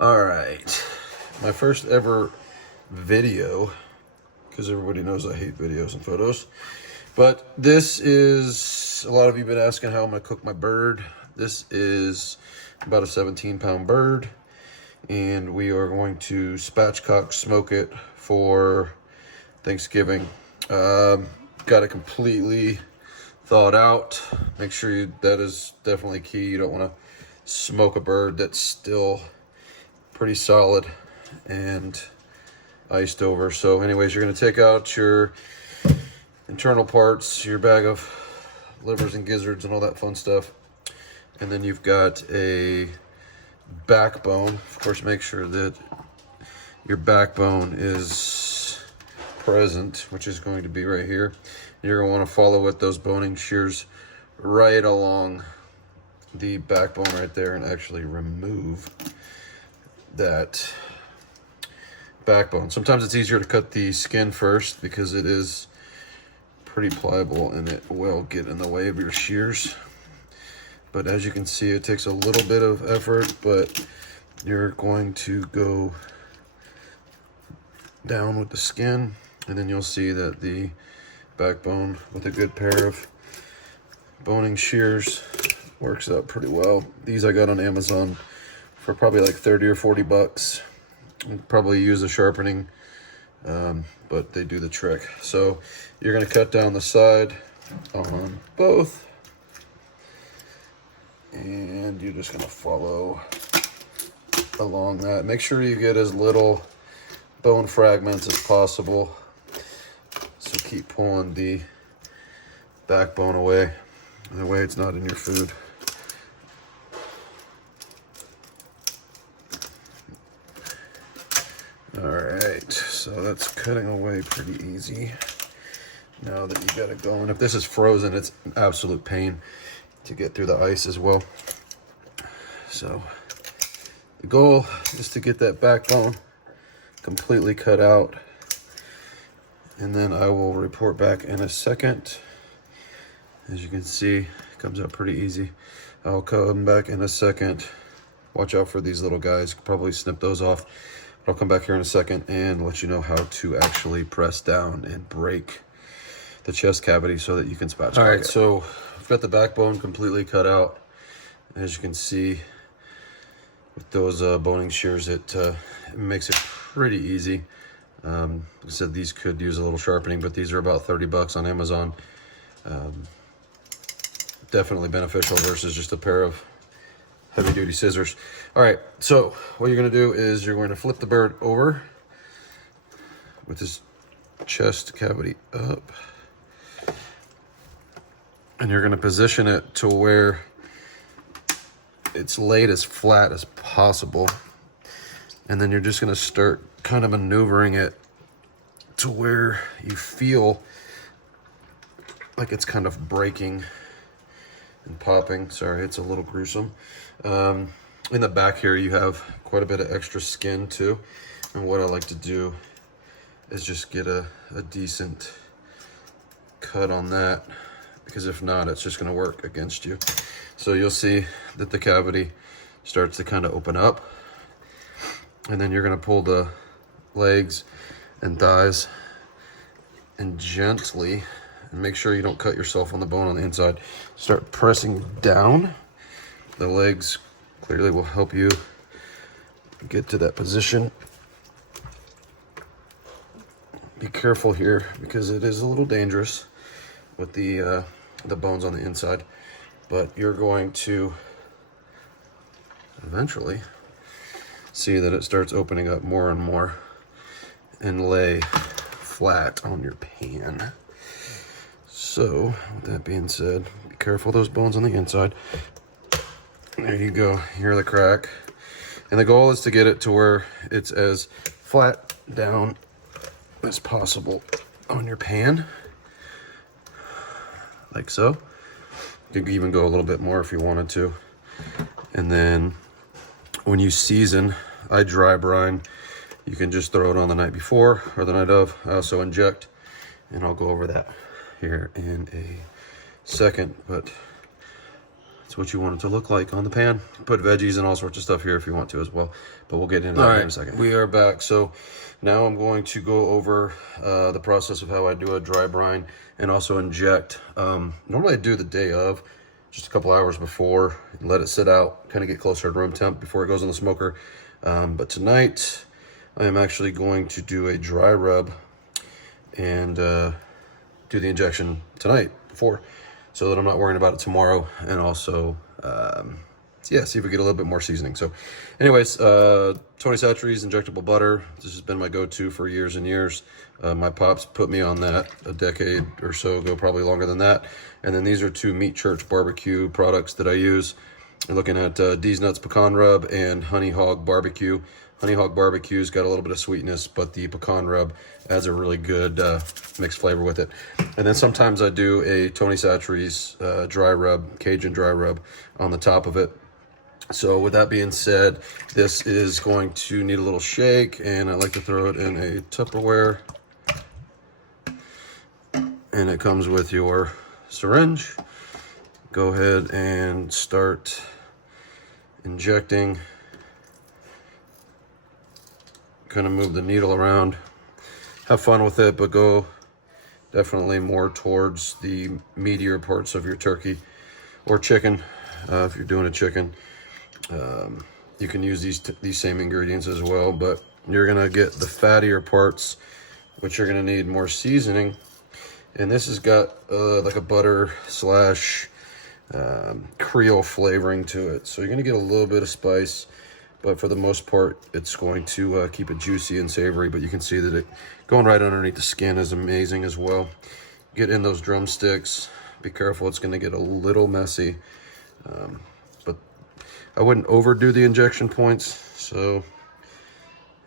All right, my first ever video, because everybody knows I hate videos and photos. But this is, a lot of you have been asking how I'm gonna cook my bird. This is about a 17-pound bird, and we are going to spatchcock smoke it for Thanksgiving. Got it completely thawed out. Make sure that is definitely key. You don't want to smoke a bird that's still pretty solid and iced over. So anyways, you're going to take out your internal parts, your bag of livers and gizzards and all that fun stuff, and then you've got a backbone. Of course, make sure that your backbone is present, which is going to be right here. You're going to want to follow with those boning shears right along the backbone right there and actually remove that backbone. Sometimes it's easier to cut the skin first because it is pretty pliable and it will get in the way of your shears. But as you can see, it takes a little bit of effort, but you're going to go down with the skin, and then you'll see that the backbone with a good pair of boning shears works out pretty well. These I got on Amazon for probably like 30 or 40 bucks. I'd probably use a sharpening, but they do the trick. So you're gonna cut down the side on both, and you're just gonna follow along that. Make sure you get as little bone fragments as possible. So keep pulling the backbone away. That way it's not in your food. All right, so that's cutting away pretty easy. Now that you got it going, if this is frozen, it's an absolute pain to get through the ice as well. So the goal is to get that backbone completely cut out, and then I will report back in a second. As you can see, it comes out pretty easy. I'll come back in a second. Watch out for these little guys, probably snip those off. I'll come back here in a second and let you know how to actually press down and break the chest cavity so that you can spatchcock it. All right, so I've got the backbone completely cut out. As you can see, with those boning shears, it makes it pretty easy. Like I said, these could use a little sharpening, but these are about 30 bucks on Amazon. Definitely beneficial versus just a pair of heavy duty scissors. All right, so what you're gonna do is you're going to flip the bird over with this chest cavity up, and you're gonna position it to where it's laid as flat as possible. And then you're just gonna start kind of maneuvering it to where you feel like it's kind of breaking and popping. Sorry, it's a little gruesome. In the back here, you have quite a bit of extra skin too. And what I like to do is just get a decent cut on that, because if not, it's just gonna work against you. So you'll see that the cavity starts to kind of open up, and then you're gonna pull the legs and thighs and gently, and make sure you don't cut yourself on the bone on the inside, start pressing down. The legs clearly will help you get to that position. Be careful here because it is a little dangerous with the bones on the inside, but you're going to eventually see that it starts opening up more and more and lay flat on your pan. So with that being said, be careful of those bones on the inside. There you go, hear the crack. And the goal is to get it to where it's as flat down as possible on your pan, like so. You could even go a little bit more if you wanted to. And then when you season, I dry brine. You can just throw it on the night before or the night of. I also inject, and I'll go over that here in a second. But It's what you want it to look like on the pan. Put veggies and all sorts of stuff here if you want to as well, but we'll get into that in a second. We are back. So now I'm going to go over the process of how I do a dry brine and also inject. Normally I do the day of, just a couple hours before, and let it sit out, kind of get closer to room temp before it goes in the smoker. But tonight I am actually going to do a dry rub and do the injection tonight before, so that I'm not worrying about it tomorrow, and also yeah, see if we get a little bit more seasoning. So anyways, Tony Chachere's injectable butter. This has been my go-to for years and years. My pops put me on that a decade or so ago, probably longer than that. And then these are 2 Meat Church barbecue products that I use. I'm looking at Deez Nuts Pecan Rub and Honey Hog Barbecue. Honey Hog Barbecue's got a little bit of sweetness, but the Pecan Rub adds a really good mixed flavor with it. And then sometimes I do a Tony Chachere's dry rub, Cajun dry rub on the top of it. So with that being said, this is going to need a little shake, and I like to throw it in a Tupperware. And it comes with your syringe. Go ahead and start injecting. Kind of move the needle around. Have fun with it, but go definitely more towards the meatier parts of your turkey or chicken. If you're doing a chicken, you can use these same ingredients as well, but you're gonna get the fattier parts, which you're gonna need more seasoning. And this has got like a butter slash Creole flavoring to it, so you're gonna get a little bit of spice, but for the most part it's going to keep it juicy and savory. But you can see that it going right underneath the skin is amazing as well. Get in those drumsticks, be careful, it's going to get a little messy, but I wouldn't overdo the injection points. So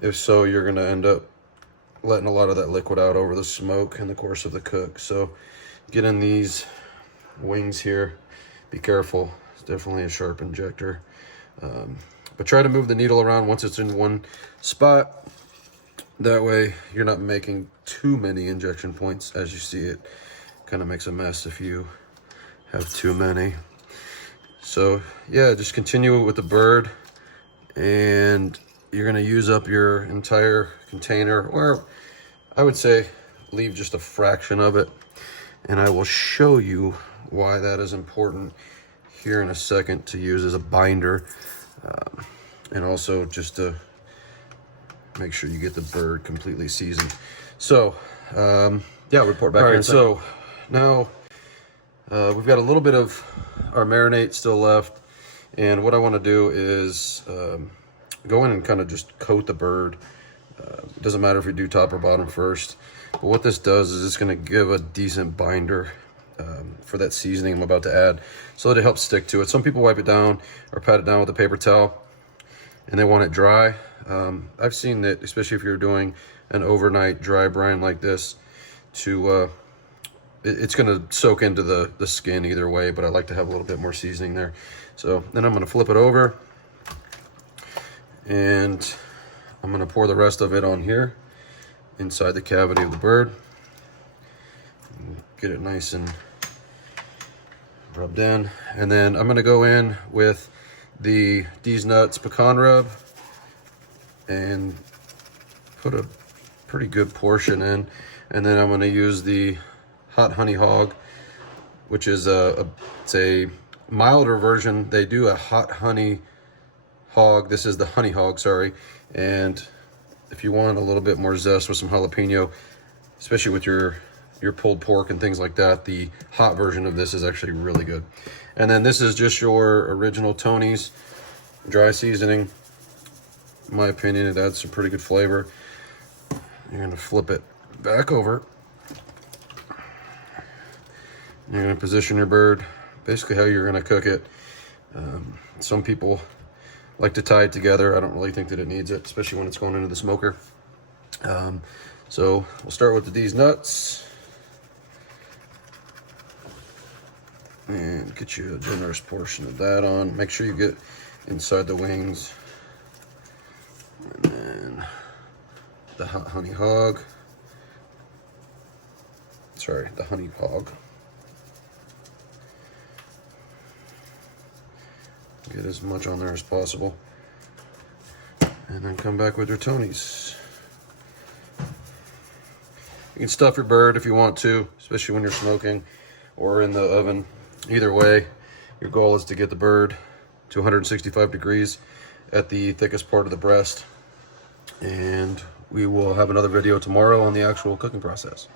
if so, you're going to end up letting a lot of that liquid out over the smoke in the course of the cook. So get in these wings here, be careful, it's definitely a sharp injector. But try to move the needle around once it's in one spot. That way you're not making too many injection points. As you see, it kind of makes a mess if you have too many. So yeah, just continue it with the bird, and you're gonna use up your entire container, or I would say leave just a fraction of it. And I will show you why that is important here in a second to use as a binder. And also just to make sure you get the bird completely seasoned. So yeah, report back. All right, so now we've got a little bit of our marinade still left, and what I want to do is go in and kind of just coat the bird. It doesn't matter if you do top or bottom first, but what this does is it's going to give a decent binder for that seasoning I'm about to add, so that it helps stick to it. Some people wipe it down or pat it down with a paper towel, and they want it dry. I've seen that, especially if you're doing an overnight dry brine like this, to it's going to soak into the skin either way, but I like to have a little bit more seasoning there. So then I'm going to flip it over, and I'm going to pour the rest of it on here inside the cavity of the bird. Get it nice and rubbed in, and then I'm going to go in with the Deez Nuts Pecan Rub and put a pretty good portion in, and then I'm going to use the Hot Honey Hog, which is it's a milder version. They do a Hot Honey Hog. This is the Honey Hog, sorry. And if you want a little bit more zest with some jalapeno, especially with your pulled pork and things like that, the hot version of this is actually really good. And then this is just your original Tony's dry seasoning. In my opinion, it adds some pretty good flavor. You're gonna flip it back over. You're gonna position your bird basically how you're gonna cook it. Some people like to tie it together. I don't really think that it needs it, especially when it's going into the smoker. So we'll start with the Deez Nuts. And get you a generous portion of that on. Make sure you get inside the wings. And then the Hot Honey Hog. Sorry, the Honey Hog. Get as much on there as possible. And then come back with your Tonys. You can stuff your bird if you want to, especially when you're smoking or in the oven. Either way, your goal is to get the bird to 165 degrees at the thickest part of the breast. And we will have another video tomorrow on the actual cooking process.